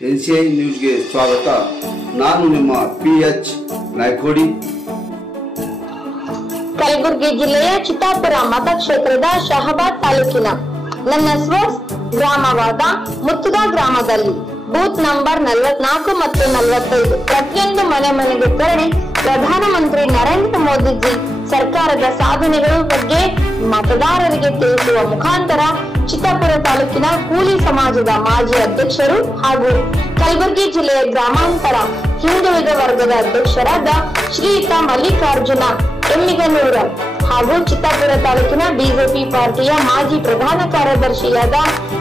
NCI ನ್ಯೂಸ್ಗೆ ಸ್ವಾಗತ. ನಾನು ನಿಮ್ಮ PH ನಾಯ್ಕೋಡಿ. ಕಲಬುರಗಿ ಜಿಲ್ಲೆಯ ಚಿತ್ತಾಪುರ ಮತಕ್ಷೇತ್ರದ ಶಹಾಬಾದ್ ತಾಲೂಕಿನ ನನ್ನ ಸ್ವಗ್ರಾಮವಾದ ಮುತ್ತುಗಾ ಗ್ರಾಮದಲ್ಲಿ ಬೂತ್ ನಂಬರ್ 44 ಮತ್ತು 45 ಪ್ರತಿಯೊಂದು ಮನೆಗೆ ತೆರಳಿ ಪ್ರಧಾನಮಂತ್ರಿ ನರೇಂದ್ರ ಮೋದಿಜಿ ಸರ್ಕಾರದ ಸಾಧನೆಗಳ ಬಗ್ಗೆ ಮತದಾರರಿಗೆ ತಿಳಿಸುವ ಮುಖಾಂತರ ಚಿತ್ತಾಪುರ ತಾಲೂಕಿನ ಕೂಲಿ ಸಮಾಜದ ಮಾಜಿ ಅಧ್ಯಕ್ಷರು ಹಾಗೂ ಕಲಬುರಗಿ ಜಿಲ್ಲೆಯ ಗ್ರಾಮಾಂತರ ಹಿಂದುಳಿದ ವರ್ಗದ ಅಧ್ಯಕ್ಷರಾದ ಶ್ರೀಯುತ ಮಲ್ಲಿಕಾರ್ಜುನ ಎಮ್ಮಿಗನೂರ ಹಾಗೂ ಚಿತ್ತಾಪುರ ತಾಲೂಕಿನ ಬಿಜೆಪಿ ಪಾರ್ಟಿಯ ಮಾಜಿ ಪ್ರಧಾನ ಕಾರ್ಯದರ್ಶಿಯಾದ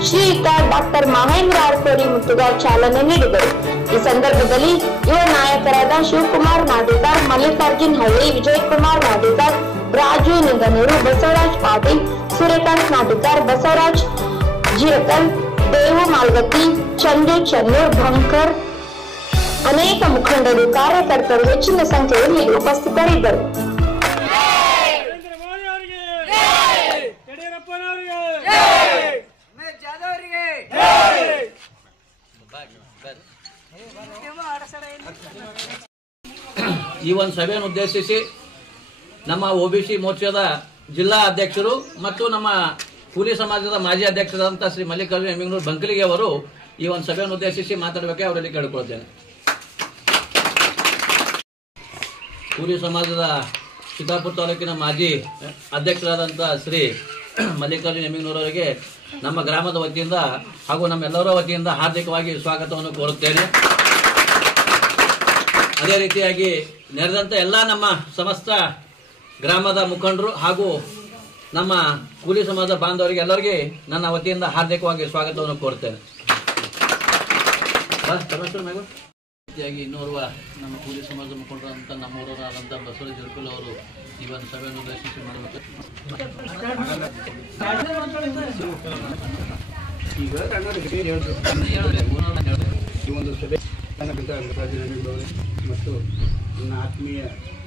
ಶ್ರೀಯುತ ಡಾಕ್ಟರ್ ಮಹೇಂದ್ರ ಆರ್ಕೋಡಿ ಮುತ್ತುಗಾ ಚಾಲನೆ ನೀಡಿದರು. ಈ ಸಂದರ್ಭದಲ್ಲಿ ಯುವ ನಾಯಕರಾದ ಶಿವಕುಮಾರ್ ನಾಡಿಗಾರ್, ಮಲ್ಲಿಕಾರ್ಜುನ್ ಹಳ್ಳಿ, ವಿಜಯಕುಮಾರ್ ನಾಡಿಗಾರ್, ರಾಜು ನಿಂಗನೂರು, ಬಸವರಾಜ್ ಪಾಟೀಲ್, ಸೂರ್ಯಕಾಂತ್ ನಾಡಿಗಾರ್, ಬಸವರಾಜ್ ಜೀರಕಲ್, ದೇವು ಮಾಲ್ಗತ್ತಿ, ಚಂದು ಚನ್ನೂರ್, ಭಂಕರ್ ಅನೇಕ ಮುಖಂಡರು ಕಾರ್ಯಕರ್ತರು ಹೆಚ್ಚಿನ ಸಂಖ್ಯೆಯಲ್ಲಿ ಉಪಸ್ಥಿತರಿದ್ದರು. ಈ ಒಂದು ಸಭೆಯನ್ನು ಉದ್ದೇಶಿಸಿ ನಮ್ಮ OBC ಮೋರ್ಚಾದ ಜಿಲ್ಲಾ ಅಧ್ಯಕ್ಷರು ಮತ್ತು ನಮ್ಮ ಕೂಲಿ ಸಮಾಜದ ಮಾಜಿ ಅಧ್ಯಕ್ಷರಾದಂತಹ ಶ್ರೀ ಮಲ್ಲಿಕಾರ್ಜುನ ಎಮ್ಮಿಗನೂರು ಬಂಕಲಿಗೆ ಅವರು ಈ ಒಂದು ಸಭೆಯನ್ನು ಉದ್ದೇಶಿಸಿ ಮಾತಾಡಬೇಕು ಅವರಲ್ಲಿ ಕೇಳಿಕೊಳ್ಳುತ್ತೇನೆ. ಕೂಲಿ ಸಮಾಜದ ಚಿತ್ತಾಪುರ ತಾಲೂಕಿನ ಮಾಜಿ ಅಧ್ಯಕ್ಷರಾದಂತಹ ಶ್ರೀ ಮಲ್ಲಿಕಾರ್ಜುನ ಎಮ್ಮಿಗನೂರು ಅವರಿಗೆ ನಮ್ಮ ಗ್ರಾಮದ ವತಿಯಿಂದ ಹಾಗೂ ನಮ್ಮೆಲ್ಲರ ವತಿಯಿಂದ ಹಾರ್ದಿಕವಾಗಿ ಸ್ವಾಗತವನ್ನು ಕೋರುತ್ತೇನೆ. ಅದೇ ರೀತಿಯಾಗಿ ನೆರೆದಂತ ಎಲ್ಲ ನಮ್ಮ ಸಮಸ್ತ ಗ್ರಾಮದ ಮುಖಂಡರು ಹಾಗೂ ನಮ್ಮ ಕೂಲಿ ಸಮಾಜದ ಬಾಂಧವರಿಗೆ ಎಲ್ಲರಿಗೆ ನನ್ನ ವತಿಯಿಂದ ಹಾರ್ದಿಕವಾಗಿ ಸ್ವಾಗತವನ್ನು ಕೋರುತ್ತೇನೆ. ರೀತಿಯಾಗಿ ಇನ್ನೋರ್ವ ನಮ್ಮ ಕೂಲಿ ಸಮಾಜದ ಮುಖಂಡರಂತ ನಮ್ಮೂರವರಾದಂಥ ಬಸವರಾಜ ಜರ್ಕಲ್ ಅವರು ಈ ಒಂದು ಸಭೆಯನ್ನು ಉದ್ದೇಶಿಸಿ ಮಾಡಬೇಕು. ಈ ಒಂದು ಸಭೆ ಮತ್ತು ನನ್ನ ಆತ್ಮೀಯ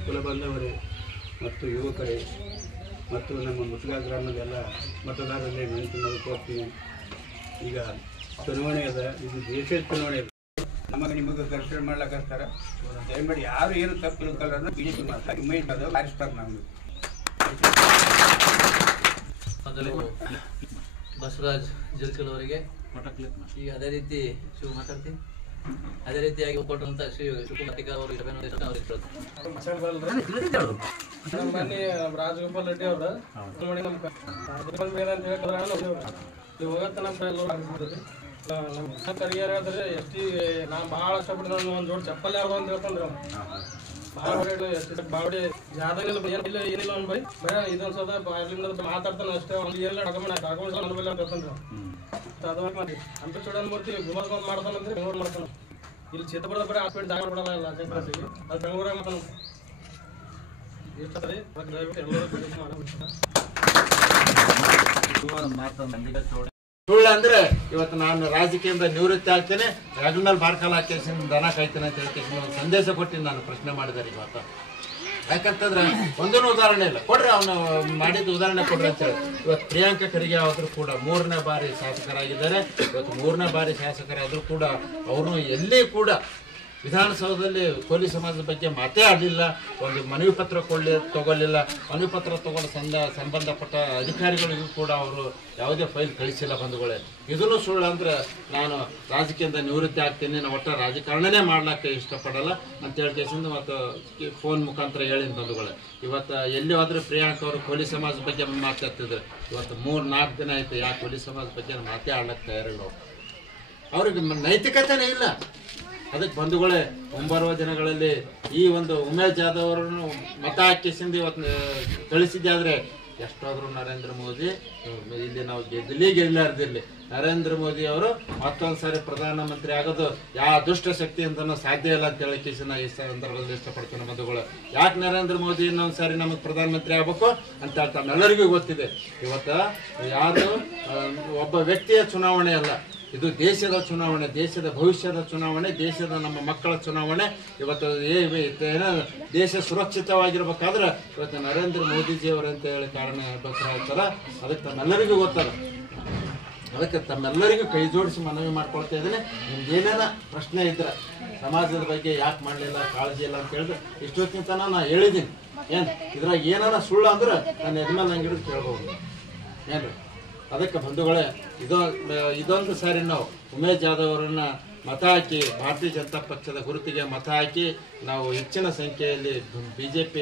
ಕುಲಬಂಧವರೇ ಮತ್ತು ಯುವಕರೇ ಮತ್ತು ನಮ್ಮ ಮುತ್ತುಗಾ ಗ್ರಾಮದ ಎಲ್ಲ ಮತದಾರರಲ್ಲೇ ವಿನಂತಿ ಮಾಡಿಕೊಡ್ತೀನಿ. ಈಗ ಚುನಾವಣೆ ಅದ, ಇದು ದೇಶದ ಚುನಾವಣೆ ಅದ. ನಮಗೆ ನಿಮಗೆ ದರ್ಶನ ಮಾಡ್ಲಾಕರ್ತಾರೆ. ದಯಮಾಡಿ ಯಾರು ಏನು ತಪ್ಪು ತಿಳ್ಕೊಳ್ಳೋದು BJP ಮಾಡ್ತಾರೆ, ಇಮೇಜ್ ಅದು ಆರಿಸ್ತಾರೆ. ನಮಗೆ ಬಸವರಾಜ್ ಜರ್ಕಲ್ ಅವರಿಗೆ ಈಗ ಅದೇ ರೀತಿ ಶಿವ ಮಾತಾಡ್ತೀನಿ. ಅದೇ ರೀತಿಯಾಗಿ ಕೊಟ್ಟಂತ ಶ್ರೀ ಶಿವಕುಮಾರ್ ಅವರು ರಾಜಗೋಪಾಲ್ ರೆಡ್ಡಿ ಅವರು ನಮ್ಮ ಕರಿಯರ್ ಹೇಳಿದ್ರೆ ಎಷ್ಟಿ ನಾ ಭಾಳ ಇಷ್ಟಪಟ್ಟು ಒಂದು ಜೋಡಿ ಚಪ್ಪಲ್ ಯಾವ್ದು ಅಂತ ಹೇಳ್ಕೊಂಡ್ರೆ ಭಾಳ ಬಾವಡಿ ಜಾದಗಿಲ್ಲ ಏನಿಲ್ಲ ಅವ್ನು ಬೈ ಬರೀ ಇದೊಂದು ಸದ ಬಾಯ್ಲಿಂದ ಮಾತಾಡ್ತಾನೆ ಅಷ್ಟೇ. ಒಂದು ಏನಿಲ್ಲ ಡಾಕ್ಯುಮೆಂಟ್ ಅನುಭವ ಅಂತ ಹೇಳ್ಕೊಂಡ್ರೆ ಅದ್ವಾಗಿ ಮಾಡಿ ಅಂತ ಚೂಡನ್ ಮೂರ್ತಿ ವಿಮರ್ಶ ಮಾಡ್ತಾನಂದ್ರೆ ಬೆಂಗಳೂರು ಮಾಡ್ತಾನೆ. ಇಲ್ಲಿ ಚಿತ್ರಪುರದ ಬರೀ ಹಾಸ್ಪಿಟಲ್ ಜಾಗ ಕೊಡಲ್ಲ ಇಲ್ಲ ಜಗತ್ತಿಗೆ, ಅದು ಬೆಂಗಳೂರಾಗ ಮಾಡ್ತಾನೆ. ಇರ್ತದೆ ದಯವಿಟ್ಟು ಎಲ್ಲರೂ ಸುಳ್ಳು ಅಂದ್ರೆ ಇವತ್ತು ನಾನು ರಾಜಕೀಯದಿಂದ ನಿವೃತ್ತಿ ಆಗ್ತೇನೆ, ರೆಗ್ಯುಲರ್ ಬಾರ್ಕಾಲ ಹಾಕಿ ದನ ಕಾಯ್ತೇನೆ ಅಂತ ಹೇಳ್ತೀನಿ ಒಂದು ಸಂದೇಶ ಕೊಟ್ಟಿದ್ದು ನಾನು ಪ್ರಶ್ನೆ ಮಾಡಿದ್ದಾರೆ ಇವತ್ತು. ಯಾಕಂತಂದ್ರೆ ಒಂದೂ ಉದಾಹರಣೆ ಇಲ್ಲ, ಕೊಡ್ರಿ ಅವನು ಮಾಡಿದ ಉದಾಹರಣೆ ಕೊಡ್ರಿ ಅಂತ ಹೇಳಿ. ಇವತ್ತು ಪ್ರಿಯಾಂಕಾ ಖರ್ಗೆ ಆದರೂ ಕೂಡ 3ನೇ ಬಾರಿ ಶಾಸಕರಾಗಿದ್ದಾರೆ. ಇವತ್ತು 3ನೇ ಬಾರಿ ಶಾಸಕರಾದರೂ ಕೂಡ ಅವರು ಎಲ್ಲಿ ಕೂಡ ವಿಧಾನಸೌಧದಲ್ಲಿ ಕೋಲಿ ಸಮಾಜದ ಬಗ್ಗೆ ಮಾತೇ ಆಡಲಿಲ್ಲ. ಒಂದು ಮನವಿ ಪತ್ರ ತಗೊಳ್ಳಿಲ್ಲ. ಮನವಿ ಪತ್ರ ತಗೊಂಡು ಸಂಬಂಧಪಟ್ಟ ಅಧಿಕಾರಿಗಳಿಗೂ ಕೂಡ ಅವರು ಯಾವುದೇ ಫೈಲ್ ಕಳಿಸಿಲ್ಲ. ಬಂಧುಗಳೇ, ಇದನ್ನು ಸುಳ್ಳು ಅಂದ್ರೆ ನಾನು ರಾಜಕೀಯದಿಂದ ನಿವೃತ್ತಿ ಆಗ್ತೀನಿ, ನಾನು ಒಟ್ಟ ರಾಜಕಾರಣನೇ ಮಾಡ್ಲಿಕ್ಕೆ ಇಷ್ಟಪಡಲ್ಲ ಅಂತ ಹೇಳ್ಕೇಸಿಂದ ಮತ್ತು ಫೋನ್ ಮುಖಾಂತರ ಹೇಳಿದ ಬಂಧುಗಳೇ. ಇವತ್ತು ಎಲ್ಲಿ ಹೋದ್ರೆ ಪ್ರಿಯಾಂಕಾ ಅವರು ಕೋಲಿ ಸಮಾಜದ ಬಗ್ಗೆ ಮಾತಾಡ್ತಿದ್ರು. ಇವತ್ತು 3-4 ದಿನ ಆಯ್ತು ಯಾಕೆ ಕೋಲಿ ಸಮಾಜದ ಬಗ್ಗೆ ಮಾತೇ ಆಡ್ಲಿಕ್ಕೆ ತಯಾರಿಲ್ಲ. ಅವ್ರಿಗೆ ನೈತಿಕತೆನೇ ಇಲ್ಲ. ಅದಕ್ಕೆ ಬಂಧುಗಳೇ, ಮುಂಬರುವ ದಿನಗಳಲ್ಲಿ ಈ ಒಂದು ಉಮೇಶ್ ಜಾಧವ್ ಅವರನ್ನು ಮತ ಹಾಕಿಸಿಂದ ಇವತ್ತು ಕಳಿಸಿದ್ದಾದ್ರೆ ಎಷ್ಟಾದರೂ ನರೇಂದ್ರ ಮೋದಿ ಇಲ್ಲಿ ನಾವು ಗೆಲ್ಲಲಾರ್ದಿರಲಿ, ನರೇಂದ್ರ ಮೋದಿ ಅವರು ಮತ್ತೊಂದು ಸಾರಿ ಪ್ರಧಾನಮಂತ್ರಿ ಆಗೋದು ಯಾವ ದುಷ್ಟ ಶಕ್ತಿಯಿಂದನೂ ಸಾಧ್ಯ ಇಲ್ಲ ಅಂತ ಹೇಳಕ್ಕೆ ನಾ ಈ ಸಂದರ್ಭದಲ್ಲಿ ಇಷ್ಟಪಡ್ತೇನೆ ಬಂಧುಗಳು. ಯಾಕೆ ನರೇಂದ್ರ ಮೋದಿ ಇನ್ನೊಂದು ಸಾರಿ ನಮಗೆ ಪ್ರಧಾನಮಂತ್ರಿ ಆಗಬೇಕು ಅಂತ ತಮ್ಮೆಲ್ಲರಿಗೂ ಗೊತ್ತಿದೆ. ಇವತ್ತು ಯಾರು ಒಬ್ಬ ವ್ಯಕ್ತಿಯ ಚುನಾವಣೆ ಅಲ್ಲ, ಇದು ದೇಶದ ಚುನಾವಣೆ, ದೇಶದ ಭವಿಷ್ಯದ ಚುನಾವಣೆ, ದೇಶದ ನಮ್ಮ ಮಕ್ಕಳ ಚುನಾವಣೆ. ಇವತ್ತು ಏನೋ ದೇಶ ಸುರಕ್ಷಿತವಾಗಿರ್ಬೇಕಾದ್ರೆ ಇವತ್ತು ನರೇಂದ್ರ ಮೋದಿಜಿಯವರು ಅಂತ ಹೇಳಿ ಕಾರಣ ಹೇಳ್ತಾರೆ. ಅದಕ್ಕೆ ತಮ್ಮೆಲ್ಲರಿಗೂ ಗೊತ್ತದ. ಅದಕ್ಕೆ ತಮ್ಮೆಲ್ಲರಿಗೂ ಕೈ ಜೋಡಿಸಿ ಮನವಿ ಮಾಡ್ಕೊಳ್ತಾ ಇದ್ದೀನಿ. ನಿಮ್ಗೆ ಏನೇನ ಪ್ರಶ್ನೆ ಇದ್ರೆ ಸಮಾಜದ ಬಗ್ಗೆ ಯಾಕೆ ಮಾಡಲಿಲ್ಲ, ಕಾಳಜಿ ಇಲ್ಲ ಅಂತ ಹೇಳಿದ್ರೆ ಇಷ್ಟೊತ್ತಿನ ತನಕ ನಾನು ಹೇಳಿದ್ದೀನಿ. ಏನು ಇದ್ರಾಗ ಏನಾರ ಸುಳ್ಳು ಅಂದ್ರೆ ನಾನು ಯಜಮಾನ್ ನಂಗೆ ಹಿಡಿದು ಕೇಳ್ಬೋದು ಏನ್ರಿ. ಅದಕ್ಕೆ ಬಂಧುಗಳೇ, ಇದೊಂದು ಸಾರಿ ನಾವು ಉಮೇಶ್ ಜಾಧವ್ ಅವರನ್ನ ಮತ ಹಾಕಿ ಭಾರತೀಯ ಜನತಾ ಪಕ್ಷದ ಗುರುತಿಗೆ ಮತ ಹಾಕಿ ನಾವು ಹೆಚ್ಚಿನ ಸಂಖ್ಯೆಯಲ್ಲಿ BJP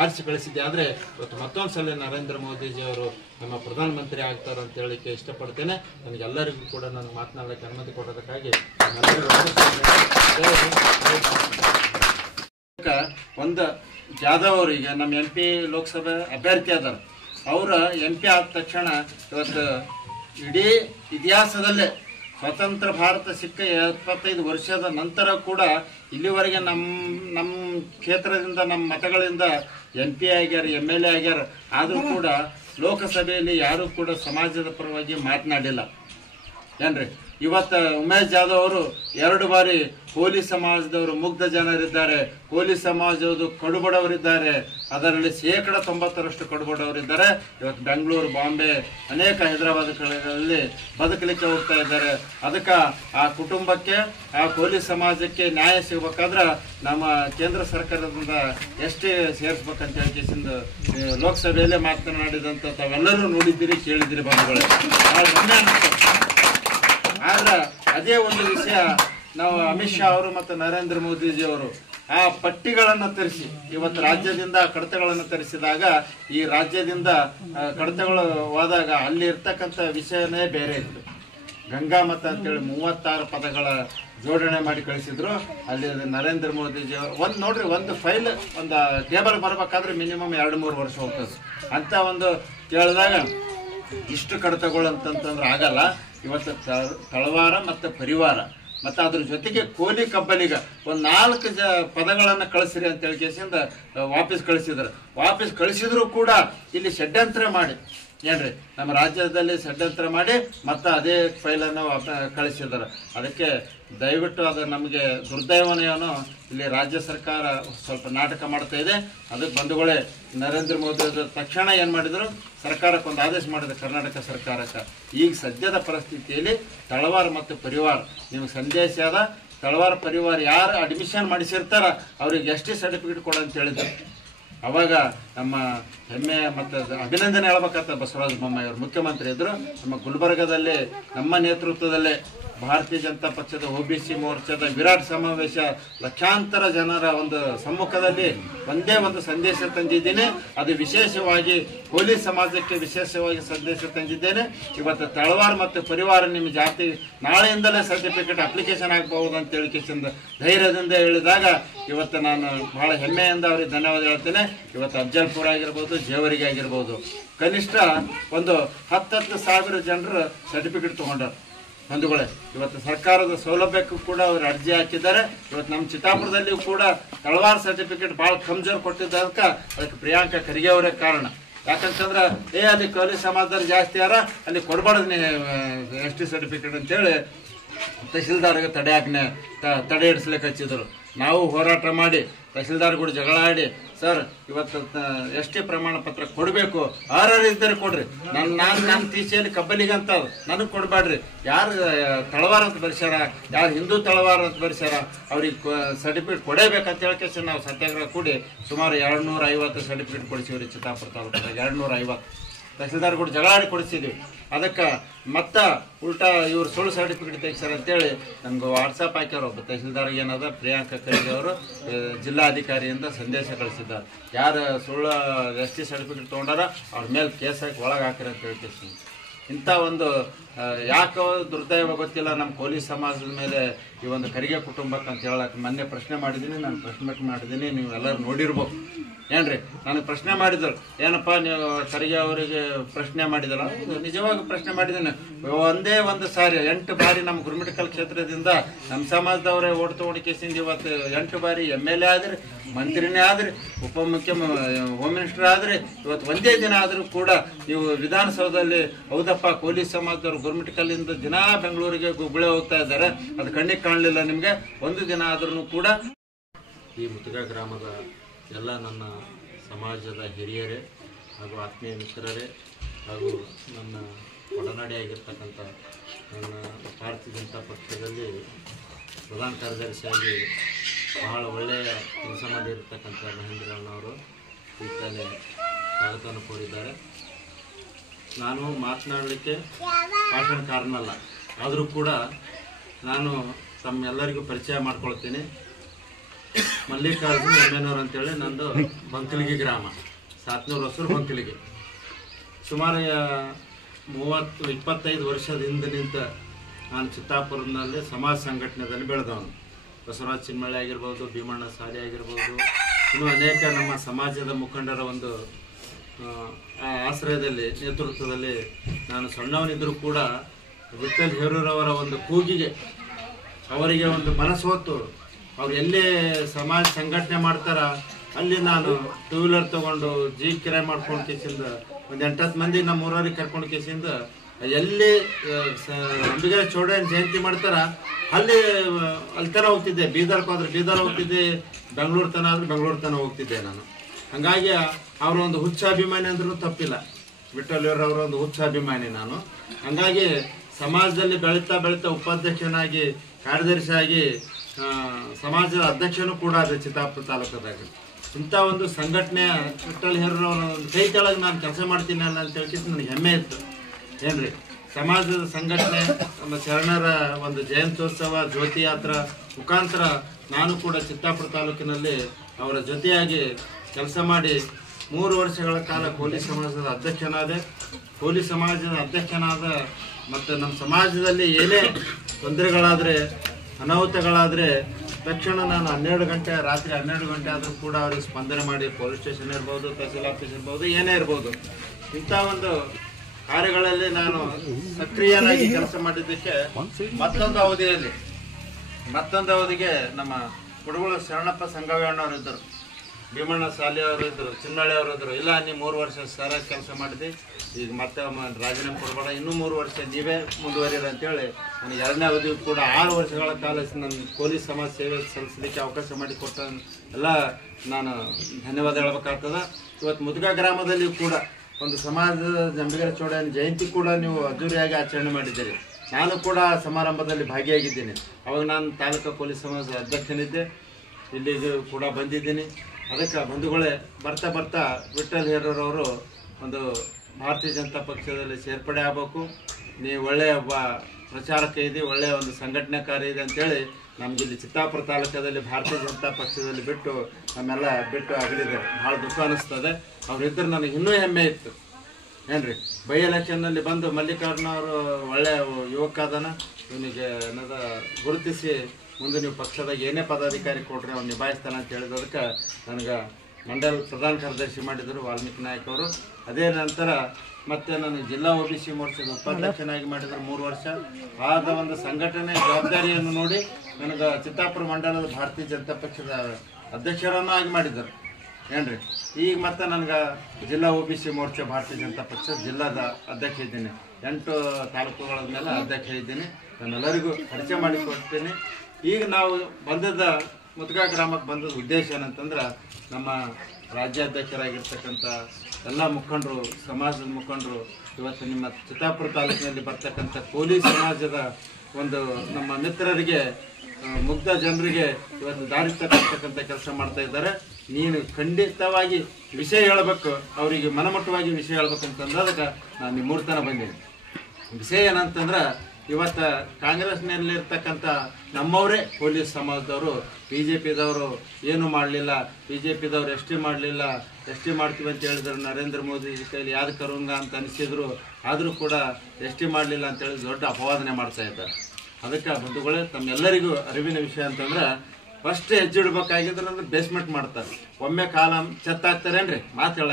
ಆರಿಸಿ ಕಳಿಸಿದ್ದೆ. ಆದರೆ ಇವತ್ತು ಮತ್ತೊಂದು ಸಲ ನರೇಂದ್ರ ಮೋದಿಜಿಯವರು ನಮ್ಮ ಪ್ರಧಾನಮಂತ್ರಿ ಆಗ್ತಾರೆ ಅಂತ ಹೇಳಲಿಕ್ಕೆ ಇಷ್ಟಪಡ್ತೇನೆ. ನನಗೆಲ್ಲರಿಗೂ ಕೂಡ ನಾನು ಮಾತನಾಡಲಿಕ್ಕೆ ಅನುಮತಿ ಕೊಡೋದಕ್ಕಾಗಿ ಒಂದು ಜಾಧವ್ ಅವರಿಗೆ ನಮ್ಮ MP ಲೋಕಸಭೆ ಅಭ್ಯರ್ಥಿ ಅದಾರ. ಅವರ MP ಆದ ತಕ್ಷಣ ಇವತ್ತು ಇಡೀ ಇತಿಹಾಸದಲ್ಲೇ ಸ್ವತಂತ್ರ ಭಾರತ ಸಿಕ್ಕ 75 ವರ್ಷದ ನಂತರ ಕೂಡ ಇಲ್ಲಿವರೆಗೆ ನಮ್ಮ ಕ್ಷೇತ್ರದಿಂದ ನಮ್ಮ ಮತಗಳಿಂದ MP ಆಗ್ಯಾರ, MLA ಆಗ್ಯಾರ. ಆದರೂ ಕೂಡ ಲೋಕಸಭೆಯಲ್ಲಿ ಯಾರೂ ಕೂಡ ಸಮಾಜದ ಪರವಾಗಿ ಮಾತನಾಡಿಲ್ಲ ಏನ್ರಿ. ಇವತ್ತು ಉಮೇಶ್ ಜಾಧವ್ ಅವರು 2 ಬಾರಿ ಕೋಲಿ ಸಮಾಜದವರು ಮುಗ್ಧ ಜನರಿದ್ದಾರೆ, ಕೋಲಿ ಸಮಾಜದವರು ಕಡುಬಡವರಿದ್ದಾರೆ. ಅದರಲ್ಲಿ 90% ಕಡುಬಡವರಿದ್ದಾರೆ. ಇವತ್ತು ಬೆಂಗಳೂರು, ಬಾಂಬೆ, ಅನೇಕ ಹೈದರಾಬಾದ್ಗಳಲ್ಲಿ ಬದುಕಲಿಕ್ಕೆ ಹೋಗ್ತಾ ಇದ್ದಾರೆ. ಅದಕ್ಕೆ ಆ ಕುಟುಂಬಕ್ಕೆ, ಆ ಕೋಲಿ ಸಮಾಜಕ್ಕೆ ನ್ಯಾಯ ಸಿಗಬೇಕಾದ್ರೆ ನಮ್ಮ ಕೇಂದ್ರ ಸರ್ಕಾರದಿಂದ ಎಷ್ಟೇ ಸೇರಿಸ್ಬೇಕಂತ ಹೇಳಿ ಲೋಕಸಭೆಯಲ್ಲೇ ಮಾತನಾಡಿದಂಥ ತಾವೆಲ್ಲರೂ ನೋಡಿದ್ದೀರಿ, ಕೇಳಿದ್ದೀರಿ ಬಂಧುಗಳೇ. ಆದ್ರೆ ಅದೇ ಒಂದು ವಿಷಯ ನಾವು ಅಮಿತ್ ಶಾ ಅವರು ಮತ್ತು ನರೇಂದ್ರ ಮೋದಿಜಿ ಅವರು ಆ ಪಟ್ಟಿಗಳನ್ನು ತರಿಸಿ ಇವತ್ತು ರಾಜ್ಯದಿಂದ ಕಡತಗಳನ್ನು ತರಿಸಿದಾಗ ಈ ರಾಜ್ಯದಿಂದ ಕಡತಗಳು ಹೋದಾಗ ಅಲ್ಲಿ ಇರ್ತಕ್ಕಂಥ ವಿಷಯನೇ ಬೇರೆ ಇತ್ತು. ಗಂಗಾ ಮತ ಅಂತೇಳಿ 36 ಪದಗಳ ಜೋಡಣೆ ಮಾಡಿ ಕಳಿಸಿದ್ರು. ಅಲ್ಲಿ ನರೇಂದ್ರ ಮೋದಿಜಿ ಒಂದು ಫೈಲ್ ಒಂದು ಟೇಬಲ್ ಬರಬೇಕಾದ್ರೆ ಮಿನಿಮಮ್ 2-3 ವರ್ಷ ಹೋಗ್ತದೆ ಅಂತ ಒಂದು ಕೇಳಿದಾಗ ಇಷ್ಟು ಕಡತಗಳು ಅಂತಂತಂದ್ರೆ ಆಗಲ್ಲ. ಇವತ್ತು ತಳವಾರ ಮತ್ತು ಪರಿವಾರ ಮತ್ತು ಅದ್ರ ಜೊತೆಗೆ ಕೋಲಿ ಕಬ್ಬಲಿಗ ಒಂದು 4 ಪದಗಳನ್ನು ಕಳಿಸಿರಿ ಅಂತ ಹೇಳಿ ಕೇಸಿಂದ ವಾಪಸ್ ಕಳಿಸಿದ್ರು. ವಾಪಸ್ ಕಳಿಸಿದ್ರು ಕೂಡ ಇಲ್ಲಿ ಷಡ್ಯಂತ್ರ ಮಾಡಿ ಏನ್ರಿ ನಮ್ಮ ರಾಜ್ಯದಲ್ಲಿ ಷಡ್ಯಂತ್ರ ಮಾಡಿ ಮತ್ತೆ ಅದೇ ಫೈಲನ್ನು ಕಳಿಸಿದ್ದಾರೆ. ಅದಕ್ಕೆ ದಯವಿಟ್ಟು ಅದು ನಮಗೆ ದುರ್ದೈವನೇನೋ ಇಲ್ಲಿ ರಾಜ್ಯ ಸರ್ಕಾರ ಸ್ವಲ್ಪ ನಾಟಕ ಮಾಡ್ತಾ ಇದೆ. ಅದಕ್ಕೆ ಬಂಧುಗಳೇ, ನರೇಂದ್ರ ಮೋದಿ ತಕ್ಷಣ ಏನು ಮಾಡಿದ್ರು, ಸರ್ಕಾರಕ್ಕೆ ಒಂದು ಆದೇಶ ಮಾಡಿದ್ರು ಕರ್ನಾಟಕ ಸರ್ಕಾರಕ್ಕೆ. ಈಗ ಸದ್ಯದ ಪರಿಸ್ಥಿತಿಯಲ್ಲಿ ತಳವಾರ ಮತ್ತು ಪರಿವಾರ ನಿಮ್ಗೆ ಸಂದೇಶ ಅದ. ತಳವಾರ ಪರಿವಾರ ಯಾರು ಅಡ್ಮಿಷನ್ ಮಾಡಿಸಿರ್ತಾರ ಅವ್ರಿಗೆ ಎಷ್ಟೇ ಸರ್ಟಿಫಿಕೇಟ್ ಕೊಡ ಅಂತ ಹೇಳಿದ್ರು. ಅವಾಗ ನಮ್ಮ ಹೆಮ್ಮೆ ಮತ್ತು ಅಭಿನಂದನೆ ಹೇಳ್ಬೇಕಂತ ಬಸವರಾಜ ಬೊಮ್ಮಾಯಿ ಅವರು ಮುಖ್ಯಮಂತ್ರಿ ಇದ್ರು. ನಮ್ಮ ಗುಲ್ಬರ್ಗದಲ್ಲಿ ನಮ್ಮ ನೇತೃತ್ವದಲ್ಲೇ ಭಾರತೀಯ ಜನತಾ ಪಕ್ಷದ OBC ಮೋರ್ಚಾದ ವಿರಾಟ್ ಸಮಾವೇಶ ಲಕ್ಷಾಂತರ ಜನರ ಒಂದು ಸಮ್ಮುಖದಲ್ಲಿ ಒಂದೇ ಒಂದು ಸಂದೇಶ ತಂದಿದ್ದೇನೆ. ಅದು ವಿಶೇಷವಾಗಿ ಕೋಲಿ ಸಮಾಜಕ್ಕೆ ವಿಶೇಷವಾಗಿ ಸಂದೇಶ ತಂದಿದ್ದೇನೆ. ಇವತ್ತು ತಳವಾರ ಮತ್ತು ಪರಿವಾರ ನಿಮ್ಮ ಜಾತಿ ನಾಳೆಯಿಂದಲೇ ಸರ್ಟಿಫಿಕೇಟ್ ಅಪ್ಲಿಕೇಶನ್ ಆಗಬಹುದು ಅಂತ ಹೇಳಿಕೆಯಿಂದ ಧೈರ್ಯದಿಂದ ಹೇಳಿದಾಗ ಇವತ್ತು ನಾನು ಬಹಳ ಹೆಮ್ಮೆಯಿಂದ ಅವರಿಗೆ ಧನ್ಯವಾದ ಹೇಳ್ತೇನೆ. ಇವತ್ತು ಅಫ್ಜಲ್ಪುರ ಆಗಿರ್ಬೋದು, ಜೇವರಿಗೆ ಆಗಿರ್ಬೋದು, ಕನಿಷ್ಠ ಒಂದು 10,000 ಜನರು ಸರ್ಟಿಫಿಕೇಟ್ ತಗೊಂಡರು. ಬಂಧುಗಳೇ, ಇವತ್ತು ಸರ್ಕಾರದ ಸೌಲಭ್ಯಕ್ಕೂ ಕೂಡ ಅವರು ಅರ್ಜಿ ಹಾಕಿದ್ದಾರೆ. ಇವತ್ತು ನಮ್ಮ ಚಿತ್ತಾಪುರದಲ್ಲಿ ಕೂಡ ತಳವಾರ ಸರ್ಟಿಫಿಕೇಟ್ ಭಾಳ ಕಮ್ಜೋರ್ ಕೊಟ್ಟಿದ್ದಕ್ಕೆ ಅದಕ್ಕೆ ಪ್ರಿಯಾಂಕಾ ಖರ್ಗೆ ಅವರೇ ಕಾರಣ. ಯಾಕಂತಂದ್ರೆ ಅಲ್ಲಿ ಕೋಲಿ ಸಮಾಜದವ್ರು ಜಾಸ್ತಿ ಯಾರ ಅಲ್ಲಿ ಕೊಡಬಾರ್ದು ST ಸರ್ಟಿಫಿಕೇಟ್ ಅಂತೇಳಿ ತಹಸೀಲ್ದಾರ್ಗೆ ತಡೆ ಹಿಡಿಸ್ಲಿಕ್ಕೆ ಹಚ್ಚಿದ್ರು. ನಾವು ಹೋರಾಟ ಮಾಡಿ ತಹಸೀಲ್ದಾರ್ ಕೂಡ ಜಗಳ ಆಡಿ, ಸರ್ ಇವತ್ತು ST ಪ್ರಮಾಣ ಪತ್ರ ಕೊಡಬೇಕು, ಆರ್ಆರ್ ಇದ್ದರೆ ಕೊಡ್ರಿ, ನನ್ನ ತೀಸೆಯಲ್ಲಿ ಕಬ್ಬಲಿಗೆ ಅಂತ ನನಗೆ ಕೊಡಬೇಡ್ರಿ, ಯಾರು ತಳವಾರ ಅಂತ ಬರ್ಸ್ಯಾರ, ಯಾರು ಹಿಂದೂ ತಳವಾರ ಅಂತ ಬರ್ಸ್ಯಾರ ಅವ್ರಿಗೆ ಸರ್ಟಿಫಿಕೇಟ್ ಕೊಡೇಬೇಕಂತ ಹೇಳ್ಕೇಸಿ ನಾವು ಸತ್ಯಾಗ್ರಹ ಕೂಡಿ ಸುಮಾರು 250 ಸರ್ಟಿಫಿಕೇಟ್ ಕೊಡಿಸಿವ್ರಿ. ಚಿತ್ತಾಪುರ ತಾಲೂಕಿನಾಗ 250 ತಹಸೀಲ್ದಾರ್ ಕೂಡ ಜಗಳ ಆಡಿ ಕೊಡಿಸಿದ್ವಿ. ಅದಕ್ಕೆ ಮತ್ತೆ ಉಲ್ಟಾ ಇವ್ರು ಸುಳ್ಳು ಸರ್ಟಿಫಿಕೇಟ್ ತೆಗಿಸ್ಯಾರ ಅಂತೇಳಿ ನಮ್ಗೆ ವಾಟ್ಸಪ್ ಹಾಕ್ಯಾರ. ಒಬ್ಬ ತಹಸೀಲ್ದಾರ್ಗೆ ಏನದ ಪ್ರಿಯಾಂಕಾ ಖರ್ಗೆ ಅವರು ಜಿಲ್ಲಾಧಿಕಾರಿಯಿಂದ ಸಂದೇಶ ಕಳಿಸಿದ್ದಾರೆ. ಯಾರು ಸುಳ್ಳು ST ಸರ್ಟಿಫಿಕೇಟ್ ತೊಗೊಂಡಾರ ಅವ್ರ ಮೇಲೆ ಕೇಸ್ ಹಾಕಿ ಒಳಗೆ ಹಾಕಿರ ಅಂತ ಹೇಳ್ತೀವಿ. ಇಂಥ ಒಂದು ಯಾಕೋ ದುರ್ದೈವ ಗೊತ್ತಿಲ್ಲ ನಮ್ಮ ಕೋಲಿ ಸಮಾಜದ ಮೇಲೆ ಈ ಒಂದು ಖರ್ಗೆ ಕುಟುಂಬಕ್ಕೆ ಅಂತ ಹೇಳಕ್ಕೆ ಮೊನ್ನೆ ಪ್ರಶ್ನೆ ಮಾಡಿದ್ದೀನಿ, ನಾನು ಪ್ರಶ್ನೆ ಮಾಡಿದ್ದೀನಿ, ನೀವೆಲ್ಲರೂ ನೋಡಿರ್ಬೇಕು ಏನ್ರಿ. ನನಗೆ ಪ್ರಶ್ನೆ ಮಾಡಿದ್ರು, ಏನಪ್ಪ ನೀವು ಖರ್ಗೆ ಅವರಿಗೆ ಪ್ರಶ್ನೆ ಮಾಡಿದಲ್ಲ? ನಿಜವಾಗಿ ಪ್ರಶ್ನೆ ಮಾಡಿದ್ದೀನಿ. ಒಂದೇ ಒಂದು ಸಾರಿ 8 ಬಾರಿ ನಮ್ಮ ಗುರುಮಿಠಕಲ್ ಕ್ಷೇತ್ರದಿಂದ ನಮ್ಮ ಸಮಾಜದವರೇ ಓಟ್ ತಗೊಂಡು ಕೇಸಿಂದ ಇವತ್ತು 8 ಬಾರಿ MLA ಆದ್ರಿ, ಮಂತ್ರಿನೇ ಆದ್ರಿ, ಹೋಮ್ ಮಿನಿಸ್ಟರ್ ಆದ್ರಿ. ಇವತ್ತು ಒಂದೇ ದಿನ ಆದರೂ ಕೂಡ ನೀವು ವಿಧಾನಸೌಧದಲ್ಲಿ ಹೌದಪ್ಪ ಕೋಲಿ ಸಮಾಜದವ್ರು ಗುರುಮಿಟ್ಕಲ್ಲಿಂದ ದಿನ ಬೆಂಗಳೂರಿಗೆ ಗುಬ್ಬಳ್ಳಿ ಹೋಗ್ತಾ ಇದ್ದಾರೆ. ಅದು ಕಣ್ಣಿಗೆ ಕಾಣಲಿಲ್ಲ ನಿಮಗೆ. ಒಂದು ದಿನ ಆದ್ರೂ ಕೂಡ ಈ ಮುತುಗ ಗ್ರಾಮದ ಎಲ್ಲ ನನ್ನ ಸಮಾಜದ ಹಿರಿಯರೇ ಹಾಗೂ ಆತ್ಮೀಯ ಮಿತ್ರರೇ ಹಾಗೂ ನನ್ನ ಒಡನಾಡಿಯಾಗಿರ್ತಕ್ಕಂಥ ನನ್ನ ಭಾರತೀಯ ಜನತಾ ಪಕ್ಷದಲ್ಲಿ ಪ್ರಧಾನ ಕಾರ್ಯದರ್ಶಿಯಾಗಿ ಬಹಳ ಒಳ್ಳೆಯ ಕೆಲಸ ಮಾಡಿರ್ತಕ್ಕಂಥ ಮಹೇಂದ್ರಣ್ಣವರು ಈ ತಾನೇ ಸ್ವಾಗತವನ್ನು ಕೋರಿದ್ದಾರೆ. ನಾನು ಮಾತನಾಡಲಿಕ್ಕೆ ಭಾಷಣಕಾರನಲ್ಲ, ಆದರೂ ಕೂಡ ನಾನು ತಮ್ಮೆಲ್ಲರಿಗೂ ಪರಿಚಯ ಮಾಡ್ಕೊಳ್ತೀನಿ. ಮಲ್ಲಿಕಾರ್ಜುನ್ ಎಮ್ಮೆನೂರು ಅಂತೇಳಿ ನಂದು ಬಂಕಲಿಗೆ ಗ್ರಾಮ, 700 ಹೊಸರು ಬಂಕಲಿಗೆ. ಸುಮಾರು 25 ವರ್ಷದ ಹಿಂದಿನಿಂದ ನಾನು ಚಿತ್ತಾಪುರದಲ್ಲಿ ಸಮಾಜ ಸಂಘಟನೆಯಲ್ಲಿ ಬೆಳೆದವನು. ಬಸವರಾಜ ಚಿನ್ಮಳೆ ಆಗಿರ್ಬೋದು, ಭೀಮಣ್ಣ ಸಾಲಿ ಆಗಿರ್ಬೋದು, ಇನ್ನೂ ಅನೇಕ ನಮ್ಮ ಸಮಾಜದ ಮುಖಂಡರ ಒಂದು ಆಶ್ರಯದಲ್ಲಿ ನೇತೃತ್ವದಲ್ಲಿ ನಾನು ಸಣ್ಣವನಿದ್ದರೂ ಕೂಡ ವಿಠಲ್ ಹೇರೂರವರ ಒಂದು ಕೂಗಿಗೆ ಅವರಿಗೆ ಒಂದು ಮನಸ್ಸೊತ್ತು ಅವ್ರು ಎಲ್ಲೇ ಸಮಾಜ ಸಂಘಟನೆ ಮಾಡ್ತಾರ ಅಲ್ಲಿ ನಾನು 2 ವೀಲರ್ ತೊಗೊಂಡು ಜೀಪ್ ಕಿರಾಯಿ ಮಾಡ್ಕೊಂಡು ಕೇಸಿಂದ ಒಂದು 8-10 ಮಂದಿ ನಮ್ಮ ಊರವ್ರಿಗೆ ಕರ್ಕೊಂಡು ಕೇಸಿಂದ ಎಲ್ಲಿ ಅಂಬಿಗರ ಚೌಡಯ್ಯನ ಜಯಂತಿ ಮಾಡ್ತಾರ ಅಲ್ಲಿ ತನ ಹೋಗ್ತಿದ್ದೆ. ಬೀದರ್ಗೆ ಹೋದ್ರೆ ಬೀದರ್ ಹೋಗ್ತಿದ್ದೆ, ಬೆಂಗಳೂರು ತನ ಆದ್ರೆ ಬೆಂಗಳೂರು ತನ ಹೋಗ್ತಿದ್ದೆ ನಾನು. ಹಾಗಾಗಿ ಅವರ ಒಂದು ಹುಚ್ಚಾಭಿಮಾನಿ ಅಂದ್ರೂ ತಪ್ಪಿಲ್ಲ. ವಿಠಲ್ ಅವರ ಒಂದು ಹುಚ್ಚಾಭಿಮಾನಿ ನಾನು. ಹಾಗಾಗಿ ಸಮಾಜದಲ್ಲಿ ಬೆಳೀತಾ ಬೆಳೀತಾ ಉಪಾಧ್ಯಕ್ಷನಾಗಿ, ಕಾರ್ಯದರ್ಶಿಯಾಗಿ, ಸಮಾಜದ ಅಧ್ಯಕ್ಷನೂ ಕೂಡ ಅದೇ ಚಿತ್ತಾಪುರ ತಾಲೂಕದಾಗ. ಇಂಥ ಒಂದು ಸಂಘಟನೆಯ ವಿಠಲ್ ಹೇರೂರವರ ಒಂದು ಕೈ ಕೆಳಗೆ ನಾನು ಕೆಲಸ ಮಾಡ್ತೀನಿ ಅಲ್ಲ ಅಂತ ಹೇಳ್ಕಿದ್ದು ನನಗೆ ಹೆಮ್ಮೆ ಇತ್ತು. ಏನ್ರಿ, ಸಮಾಜದ ಸಂಘಟನೆ, ನಮ್ಮ ಶರಣರ ಒಂದು ಜಯಂತ್ಯೋತ್ಸವ, ಜ್ಯೋತಿ ಯಾತ್ರಾ ಮುಖಾಂತರ ನಾನು ಕೂಡ ಚಿತ್ತಾಪುರ ತಾಲೂಕಿನಲ್ಲಿ ಅವರ ಜೊತೆಯಾಗಿ ಕೆಲಸ ಮಾಡಿ 3 ವರ್ಷಗಳ ಕಾಲ ಕೋಲಿ ಸಮಾಜದ ಅಧ್ಯಕ್ಷನಾದೆ. ಕೋಲಿ ಸಮಾಜದ ಅಧ್ಯಕ್ಷನಾದ ಮತ್ತು ನಮ್ಮ ಸಮಾಜದಲ್ಲಿ ಏನೇ ತೊಂದರೆಗಳಾದರೆ, ಅನಾಹುತಗಳಾದರೆ ತಕ್ಷಣ ನಾನು 12 ಗಂಟೆ, ರಾತ್ರಿ 12 ಗಂಟೆ ಆದರೂ ಕೂಡ ಅವ್ರಿಗೆ ಸ್ಪಂದನೆ ಮಾಡಿ, ಪೊಲೀಸ್ ಸ್ಟೇಷನ್ ಇರ್ಬೋದು, ತಹಸೀಲ್ ಆಫೀಸ್ ಇರ್ಬೋದು, ಏನೇ ಇರ್ಬೋದು, ಇಂಥ ಒಂದು ಕಾರ್ಯಗಳಲ್ಲಿ ನಾನು ಸಕ್ರಿಯನಾಗಿ ಕೆಲಸ ಮಾಡಿದ್ದಕ್ಕೆ ಮತ್ತೊಂದು ಅವಧಿಗೆ ನಮ್ಮ ಕುಡುಗೋಳ ಶರಣಪ್ಪ ಸಂಗವ್ಯಣ್ಣವ್ರು ಇದ್ದರು, ಭೀಮಣ್ಣ ಸಾಲಿ ಅವರು ಇದ್ದರು, ಚಿನ್ನಳ್ಳಿ ಅವರು ಇದ್ದರು. ಇಲ್ಲ, ನೀವು 3 ವರ್ಷ ಸರಿಯಾಗಿ ಕೆಲಸ ಮಾಡಿದ್ವಿ, ಈಗ ಮತ್ತೆ ರಾಜೀನಾಮೆ ಕೊಡಬೇಡ, ಇನ್ನೂ 3 ವರ್ಷ ನೀವೇ ಮುಂದುವರಿರಿ ಅಂತೇಳಿ ನನಗೆ 2ನೇ ಅವಧಿಯು ಕೂಡ 6 ವರ್ಷಗಳ ಕಾಲ ನನ್ನ ಪೊಲೀಸ್ ಸಮಾಜ ಸೇವೆ ಸಲ್ಲಿಸಲಿಕ್ಕೆ ಅವಕಾಶ ಮಾಡಿಕೊಟ್ಟ ಎಲ್ಲ ನಾನು ಧನ್ಯವಾದ ಹೇಳ್ಬೇಕಾಗ್ತದೆ. ಇವತ್ತು ಮುತುಗ ಗ್ರಾಮದಲ್ಲಿ ಕೂಡ ಒಂದು ಸಮಾಜದ ಅಂಬಿಗರ ಚೌಡಯ್ಯನ ಜಯಂತಿ ಕೂಡ ನೀವು ಅದ್ದೂರಿಯಾಗಿ ಆಚರಣೆ ಮಾಡಿದ್ದೀರಿ. ನಾನು ಕೂಡ ಸಮಾರಂಭದಲ್ಲಿ ಭಾಗಿಯಾಗಿದ್ದೀನಿ. ಅವಾಗ ನಾನು ತಾಲೂಕು ಪೊಲೀಸ್ ಸಮಾಜದ ಅಧ್ಯಕ್ಷನಿದ್ದೆ, ಇಲ್ಲಿಗೂ ಕೂಡ ಬಂದಿದ್ದೀನಿ. ಅದಕ್ಕೆ ಬಂಧುಗಳೇ, ಬರ್ತಾ ಬರ್ತಾ ವಿಠಲ್ ಹೇರೂರವರು ಒಂದು ಭಾರತೀಯ ಜನತಾ ಪಕ್ಷದಲ್ಲಿ ಸೇರ್ಪಡೆ ಆಗಬೇಕು, ನೀವು ಒಳ್ಳೆಯ ಒಬ್ಬ ಪ್ರಚಾರಕ ಇದೆ, ಒಳ್ಳೆಯ ಒಂದು ಸಂಘಟನಾಕಾರಿ ಇದೆ ಅಂತೇಳಿ ನಮಗಿಲ್ಲಿ ಚಿತ್ತಾಪುರ ತಾಲೂಕದಲ್ಲಿ ಭಾರತೀಯ ಜನತಾ ಪಕ್ಷದಲ್ಲಿ ನಮ್ಮೆಲ್ಲ ಬಿಟ್ಟು ಅಗಲಿದೆ. ಭಾಳ ದುಃಖ ಅನ್ನಿಸ್ತದೆ. ಅವರಿದ್ದರೆ ನನಗೆ ಇನ್ನೂ ಹೆಮ್ಮೆ ಇತ್ತು. ಏನ್ರಿ, ಬೈ ಎಲೆಕ್ಷನ್ನಲ್ಲಿ ಬಂದು ಮಲ್ಲಿಕಾರ್ಜುನ ಅವರು ಒಳ್ಳೆಯ ಯುವಕ ಅದನ, ಇವನಿಗೆ ಏನದ ಗುರುತಿಸಿ ಮುಂದೆ ನೀವು ಪಕ್ಷದಾಗ ಏನೇ ಪದಾಧಿಕಾರಿ ಕೊಟ್ರೆ ಅವ್ನು ನಿಭಾಯಿಸ್ತಾನೆ ಅಂತ ಹೇಳಿದದಕ್ಕೆ ನನಗೆ ಮಂಡಲ ಪ್ರಧಾನ ಕಾರ್ಯದರ್ಶಿ ಮಾಡಿದರು ವಾಲ್ಮೀಕಿ ನಾಯಕ್ ಅವರು. ಅದೇ ನಂತರ ಮತ್ತೆ ನನಗೆ ಜಿಲ್ಲಾ OBC ಮೋರ್ಚಾದ ಉಪಾಧ್ಯಕ್ಷನಾಗಿ ಮಾಡಿದರು 3 ವರ್ಷ. ಆದ ಒಂದು ಸಂಘಟನೆ ಜವಾಬ್ದಾರಿಯನ್ನು ನೋಡಿ ನನಗೆ ಚಿತ್ತಾಪುರ ಮಂಡಲದ ಭಾರತೀಯ ಜನತಾ ಪಕ್ಷದ ಅಧ್ಯಕ್ಷರನ್ನು ಆಗಿ ಮಾಡಿದರು. ಏನ್ರಿ, ಈಗ ಮತ್ತೆ ನನಗೆ ಜಿಲ್ಲಾ OBC ಮೋರ್ಚಾ ಭಾರತೀಯ ಜನತಾ ಪಕ್ಷ ಜಿಲ್ಲಾದ ಅಧ್ಯಕ್ಷ ಇದ್ದೀನಿ. 8 ತಾಲೂಕುಗಳ ಮೇಲೆ ಅಧ್ಯಕ್ಷ ಇದ್ದೀನಿ. ನಾನೆಲ್ಲರಿಗೂ ಪರಿಚಯ ಮಾಡಿಕೊಡ್ತೀನಿ. ಈಗ ನಾವು ಬಂದದ ಮುತುಗ ಗ್ರಾಮಕ್ಕೆ ಬಂದದ ಉದ್ದೇಶ ಏನಂತಂದ್ರೆ, ನಮ್ಮ ರಾಜ್ಯಾಧ್ಯಕ್ಷರಾಗಿರ್ತಕ್ಕಂಥ ಎಲ್ಲ ಮುಖಂಡರು, ಸಮಾಜದ ಮುಖಂಡರು ಇವತ್ತು ನಿಮ್ಮ ಚಿತ್ತಾಪುರ ತಾಲೂಕಿನಲ್ಲಿ ಬರ್ತಕ್ಕಂಥ ಕೋಲಿ ಸಮಾಜದ ಒಂದು ನಮ್ಮ ಮಿತ್ರರಿಗೆ, ಮುಗ್ಧ ಜನರಿಗೆ ಇವತ್ತು ದಾರಿ ತರ್ತಕ್ಕಂಥ ಕೆಲಸ ಮಾಡ್ತಾ ಇದ್ದಾರೆ. ನೀನು ಖಂಡಿತವಾಗಿ ವಿಷಯ ಹೇಳಬೇಕು, ಅವರಿಗೆ ಮನಮುಟ್ಟವಾಗಿ ವಿಷಯ ಹೇಳ್ಬೇಕಂತಂದಾಗ ನಾನು ನಿಮ್ಮ ತನ ಬಂದೀನಿ. ವಿಷಯ ಏನಂತಂದ್ರೆ, ಇವತ್ತು ಕಾಂಗ್ರೆಸ್ನಲ್ಲಿರ್ತಕ್ಕಂಥ ನಮ್ಮವರೇ ಪೊಲೀಸ್ ಸಮಾಜದವರು BJPದವರು ಏನೂ ಮಾಡಲಿಲ್ಲ, BJPದವ್ರು ST ಮಾಡಲಿಲ್ಲ, ST ಮಾಡ್ತೀವಿ ಅಂತ ಹೇಳಿದ್ರು, ನರೇಂದ್ರ ಮೋದಿ ಕೈಲಿ ಯಾವ್ದು ಕರುಂಗ ಅಂತ ಅನಿಸಿದ್ರು, ಆದರೂ ಕೂಡ ST ಮಾಡಲಿಲ್ಲ ಅಂತೇಳಿ ದೊಡ್ಡ ಅಪವಾದನೆ ಮಾಡ್ತಾ ಇದ್ದಾರೆ. ಅದಕ್ಕೆ ಬಂಧುಗಳೇ, ತಮ್ಮೆಲ್ಲರಿಗೂ ಅರಿವಿನ ವಿಷಯ ಅಂತಂದ್ರೆ, ಫಸ್ಟ್ ಹೆಜ್ಜೆ ಇಡ್ಬೇಕಾಗಿದ್ರೆ ಅಂದ್ರೆ ಬೇಸ್ಮೆಂಟ್ ಮಾಡ್ತಾರೆ, ಒಮ್ಮೆ ಕಾಲ ಚೆತ್ತಾಗ್ತಾರೇನ್ರಿ, ಮಾತು ಹೇಳ